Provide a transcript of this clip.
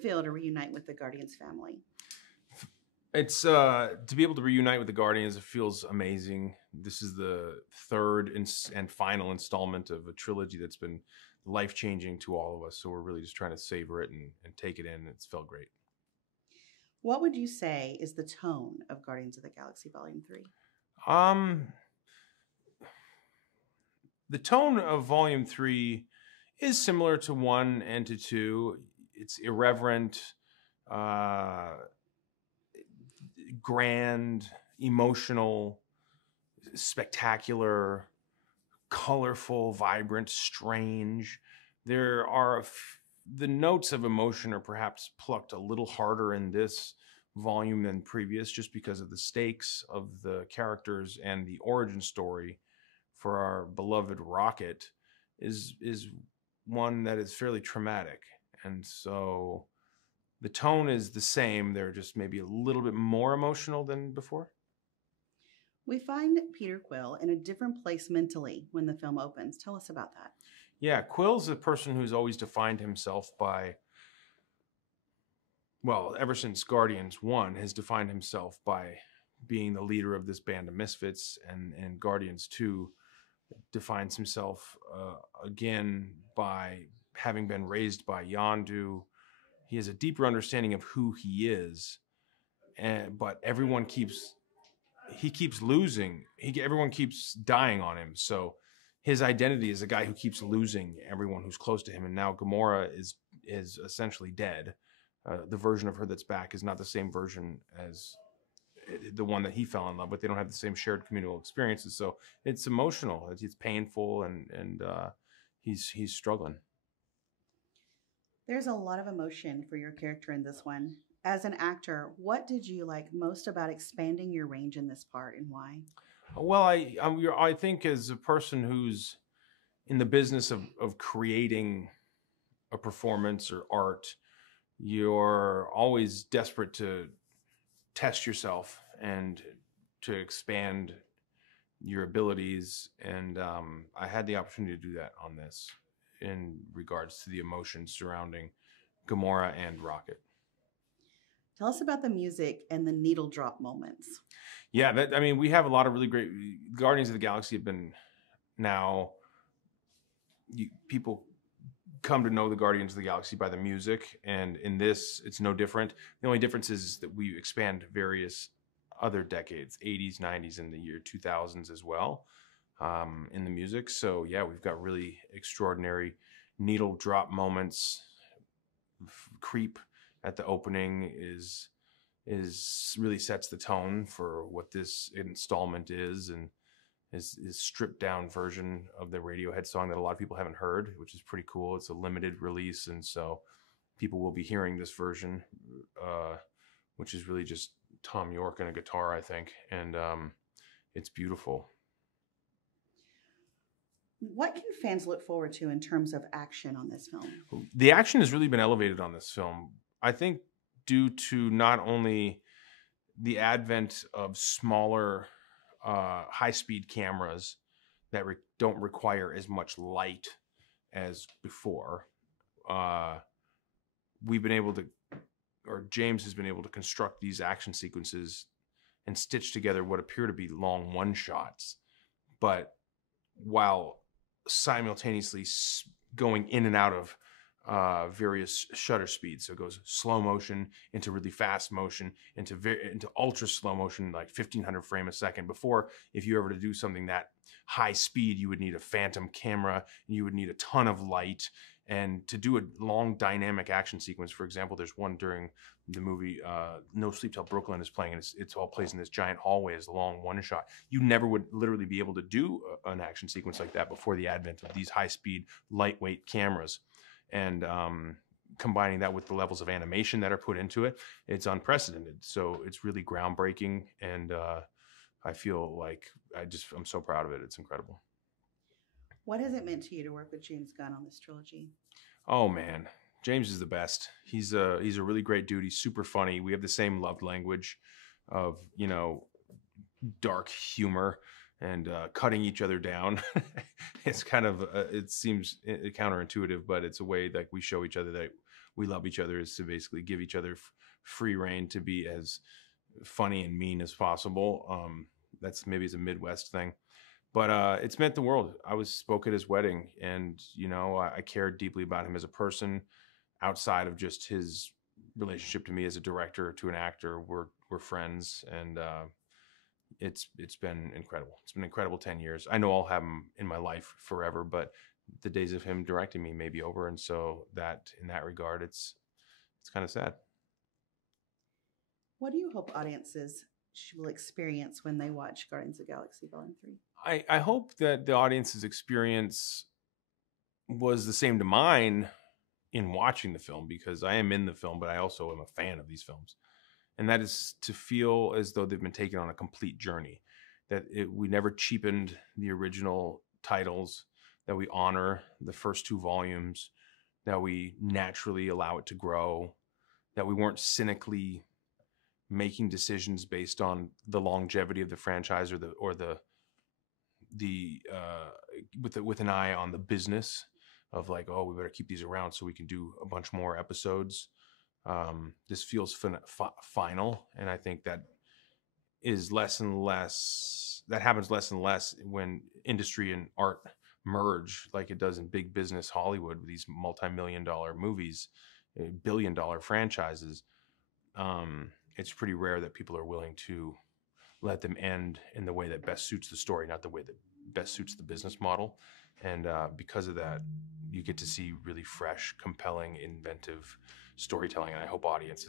feel to reunite with the Guardians family? It's to be able to reunite with the Guardians. It feels amazing. This is the third and final installment of a trilogy that's been life-changing to all of us. So we're really just trying to savor it and take it in. It's felt great. What would you say is the tone of Guardians of the Galaxy Volume 3? Um, the tone of Volume 3 is similar to 1 and to 2. It's irreverent, grand, emotional, spectacular, colorful, vibrant, strange. There are the notes of emotion are perhaps plucked a little harder in this volume than previous, just because of the stakes of the characters and the origin story for our beloved Rocket is one that is fairly traumatic. And so the tone is the same. They're just maybe a little bit more emotional than before. We find Peter Quill in a different place mentally when the film opens. Tell us about that. Yeah, Quill's a person who's always defined himself by, well, ever since Guardians 1, has defined himself by being the leader of this band of misfits, and Guardians 2 defines himself again by having been raised by Yondu. He has a deeper understanding of who he is, but everyone keeps losing. Everyone keeps dying on him. So his identity is a guy who keeps losing everyone who's close to him. And now Gamora is essentially dead. The version of her that's back is not the same version as the one that he fell in love with. They don't have the same shared communal experiences. So it's emotional. It's painful, and he's struggling. There's a lot of emotion for your character in this one. As an actor, what did you like most about expanding your range in this part, and why? Well, I think as a person who's in the business of creating a performance or art, you're always desperate to test yourself and to expand your abilities. And I had the opportunity to do that on this in regards to the emotions surrounding Gamora and Rocket. Tell us about the music and the needle drop moments. Yeah, we have a lot of really great Guardians of the Galaxy have been now. People come to know the Guardians of the Galaxy by the music, and in this, it's no different. The only difference is that we expand various other decades, 80s, 90s, and the year 2000s as well, in the music. So yeah, we've got really extraordinary needle drop moments. Creep at the opening is really sets the tone for what this installment is, and is stripped down version of the Radiohead song that a lot of people haven't heard, which is pretty cool. It's a limited release, and so people will be hearing this version, which is really just Tom York and a guitar, I think, and it's beautiful. What can fans look forward to in terms of action on this film? The action has really been elevated on this film, I think, due to not only the advent of smaller high-speed cameras that don't require as much light as before. We've been able to, or James has been able to construct these action sequences and stitch together what appear to be long one-shots, but while simultaneously going in and out of various shutter speeds. So it goes slow motion into really fast motion into ultra slow motion, like 1500 frame a second. Before, if you ever to do something that high speed, you would need a phantom camera and you would need a ton of light. And to do a long dynamic action sequence, for example, there's one during the movie No Sleep Till Brooklyn is playing, and it's all plays in this giant hallway as a long one shot. You never would literally be able to do an action sequence like that before the advent of these high speed, lightweight cameras. And combining that with the levels of animation that are put into it, it's unprecedented. So it's really groundbreaking, and I feel like I'm so proud of it. It's incredible. What has it meant to you to work with James Gunn on this trilogy? Oh man, James is the best. He's a really great dude. He's super funny. We have the same love language of, dark humor and cutting each other down. It's kind of it seems counterintuitive, but it's a way that we show each other that we love each other is to basically give each other free reign to be as funny and mean as possible. That's maybe it's a Midwest thing, but it's meant the world. I spoke at his wedding, and I cared deeply about him as a person outside of just his relationship to me as a director to an actor. We're friends, and it's been incredible. It's been an incredible 10 years. I know I'll have him in my life forever, but the days of him directing me may be over, and so that in that regard, it's kind of sad. What do you hope audiences will experience when they watch Guardians of the Galaxy Volume 3? I hope that the audience's experience was the same to mine in watching the film, because I am in the film, but I also am a fan of these films. And that is to feel as though they've been taken on a complete journey, that we never cheapened the original titles, that we honor the first 2 volumes, that we naturally allow it to grow, that we weren't cynically making decisions based on the longevity of the franchise with an eye on the business of like, oh, we better keep these around so we can do a bunch more episodes. This feels final, and I think that is less and less. That happens less and less when industry and art merge, like it does in big business Hollywood with these multi-million-dollar movies, billion-dollar franchises. It's pretty rare that people are willing to let them end in the way that best suits the story, not the way that best suits the business model. And because of that, you get to see really fresh, compelling, inventive storytelling. And I hope audiences